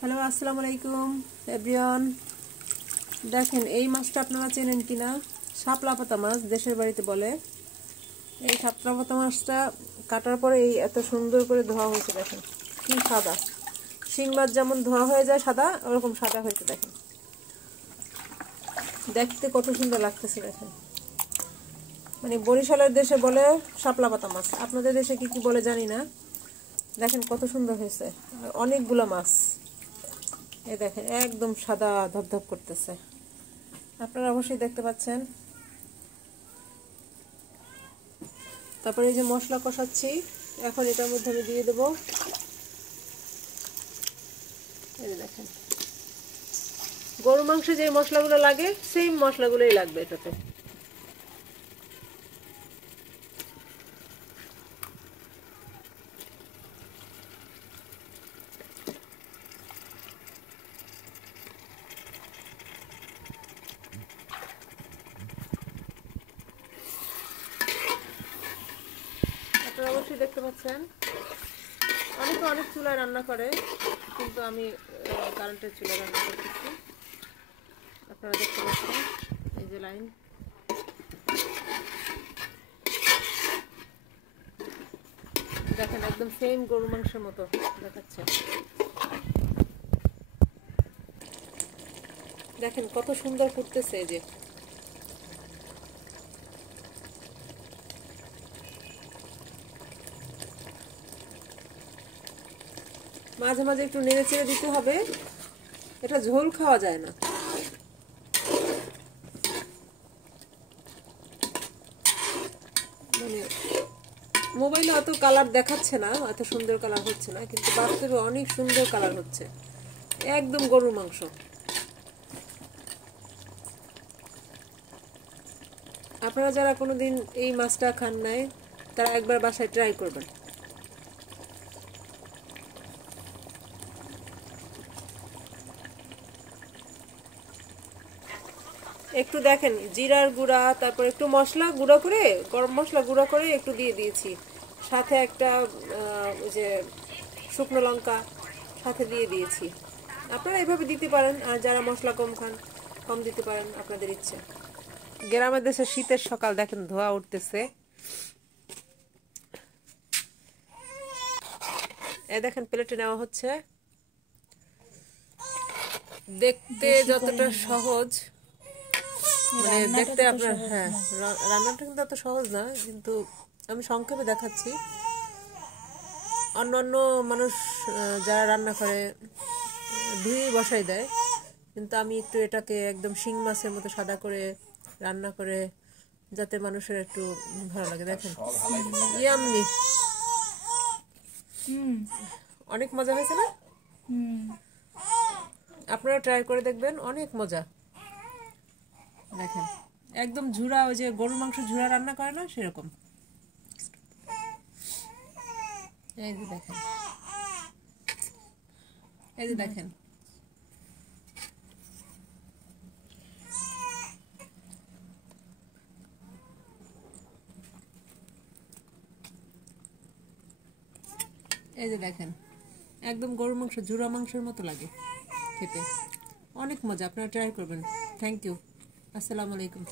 Hello, আসসালামু আলাইকুম everyone. দেখেন এই মাছটা আপনারা চেনেন কিনা, শাপলা পাতা মাছ দেশের বাড়িতে বলে। এই শাপলা পাতা মাছটা কাটার পরে এই এত সুন্দর করে ধোয়া হয়েছে। দেখেন কি সাদা, শিং মাছ যেমন ধোয়া হয়ে যায় সাদা, ওরকম সাদা হয়েছে। দেখেন দেখতে কত সুন্দর লাগতেছে। দেখেন মানে বরিশালের দেশে বলে শাপলা পাতা মাছ, আপনাদের দেশে কি কি বলে জানি না। দেখেন কত সুন্দর হয়েছে, অনেকগুলো মাছ। এই দেখেন একদম সাদা ধপধপ করতেছে, আপনারা অবশ্যই দেখতে পাচ্ছেন। তারপরে এই যে মশলা কষাচ্ছি, এখন এটার মধ্যে আমি দিয়ে দেবো, এই যে দেখেন গরু মাংসে যে মশলাগুলো লাগে সেম মশলাগুলোই লাগবে এটাতে। আপনারা অবশ্যই দেখতে পাচ্ছেন, অনেকে অনেক চুলায় রান্না করে, কিন্তু আমি কারেন্টের চুলায় রান্না করতেছি। আপনারা দেখতে পাচ্ছেন এই যে লাইন, দেখেন একদম সেম গরু মাংসের মতো দেখাচ্ছে। দেখেন কত সুন্দর ফুটতেছে। এই যে মাঝে মাঝে একটু নেড়ে চেড়ে দিতে হবে, এটা ঝোল খাওয়া যায় না। মানে মোবাইলে অত কালার দেখাচ্ছে না, এত সুন্দর কালার হচ্ছে না, কিন্তু বাস্তবে অনেক সুন্দর কালার হচ্ছে, একদম গরুর মাংস। আপনারা যারা কোনোদিন এই মাছটা খান নাই, তারা একবার বাসায় ট্রাই করবেন। একটু দেখেন জিরার গুঁড়া, তারপর একটু মশলা গুঁড়ো করে, গরম মশলা গুঁড়ো করে একটু দিয়ে দিয়েছি, সাথে একটা ওই যে শুকনো লঙ্কা সাথে দিয়ে দিয়েছি। আপনারা এভাবে দিতে পারেন, আর যারা মশলা কম খান কম দিতে পারেন, আপনাদের ইচ্ছে। গ্রামের দেশে শীতের সকাল, দেখেন ধোয়া উঠতেছে। এ দেখেন প্লেটে নেওয়া হচ্ছে। দেখতে যতটা সহজ, মানে দেখতে আপনার, হ্যাঁ রান্নাটা কিন্তু এত সহজ না, কিন্তু আমি সংক্ষেপে দেখাচ্ছি। অন্য মানুষ যারা রান্না করে ধুয়ে বসাই দেয়, কিন্তু আমি একটু এটাকে একদম শিং মাছের মতো সাদা করে রান্না করে, যাতে মানুষের একটু ভালো লাগে। দেখেন ইয়াম্মি, অনেক মজা হয়েছে না? আপনারা ট্রাই করে দেখবেন, অনেক মজা। দেখেন একদম ঝুরা, ওই যে গরুর মাংস ঝুরা রান্না করে না, সেরকম। এই যে দেখেন, এই যে দেখেন এই যে দেখেন একদম গরুর মাংস ঝুরা মাংসের মতো লাগে খেতে, অনেক মজা। আপনারা ট্রাই করবেন। থ্যাংক ইউ, আসসালামু আলাইকুম।